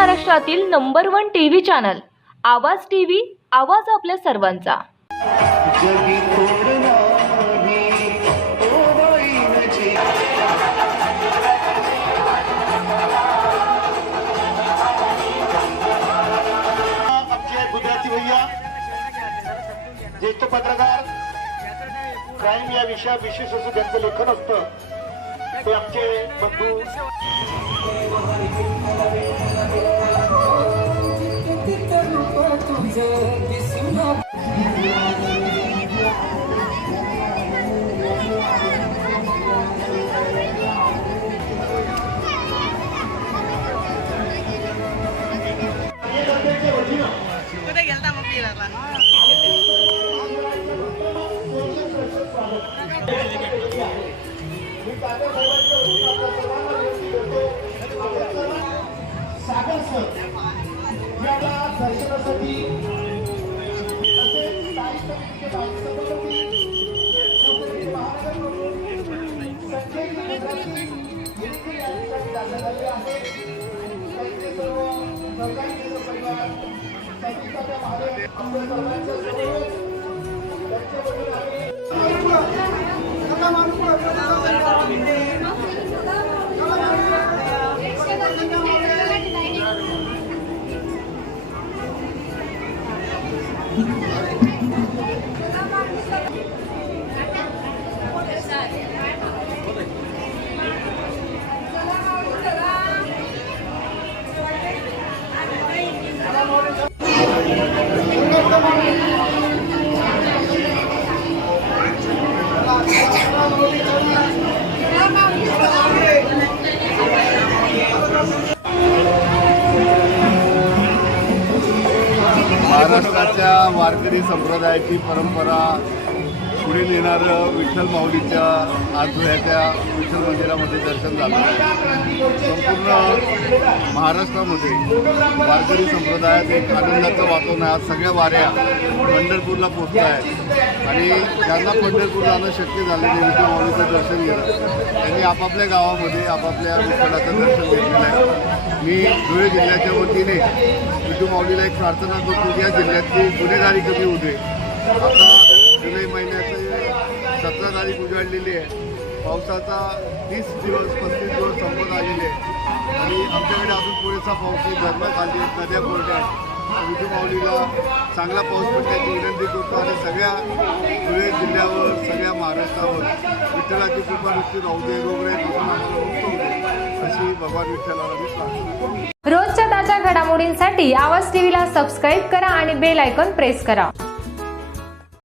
महाराष्ट्रातील number one T V channel Awaaz T V आवाज आपल्या सर्वांचा. ज्येष्ठ पत्रकार क्राईम या विषया विशेष असं ज्यांचं लेखन असतं ते आमचे बंधू. कुठे गेलता मग फिरायला सागर सर याला परिवार महादेव आपल्या महाराष्ट्राच्या वारकरी संप्रदायाची परंपरा पुढे नेणारं विठ्ठल माऊलीच्या आजोह्याच्या विठ्ठल मंदिरामध्ये दर्शन झालं. संपूर्ण महाराष्ट्रामध्ये वारकरी संप्रदायात एक आनंदाचं वातावरण आहे. आज सगळ्या वाऱ्या पंढरपूरला पोचत आहेत. आणि ज्यांना पंढरपूर जाणं शक्य झालं ते विठ्ठल माऊलीचं दर्शन घेणं त्यांनी आपापल्या गावामध्ये आपापल्या विठ्ठलाचं दर्शन घेतलेलं आहे. मी धुळे जिल्ह्याच्या वतीने विठू माऊलीला एक प्रार्थना करतो की या जिल्ह्यातली गुन्हेगारी कमी होते आता तारीख उजाडलेली आहे. पावसाचा तीस दिवस पस्तीस दिवस संपत आलेले आहे. आणि आमच्याकडे अजून पुरेसा पाऊस धरणं खाली आहेत नद्या कोरड्या आहेत. माऊलीला चांगला पाऊस पडण्याची विनंती करतो. आणि सगळ्या धुळे जिल्ह्यावर सगळ्या महाराष्ट्रावर विठ्ठलाची कृपा नुसती राहू दे वगैरे अशी भगवान विठ्ठलाला मी प्रार्थना रोजच्या ताज्या घडामोडींसाठी आवाज टीव्हीला सबस्क्राईब करा आणि बेल आयकॉन प्रेस करा.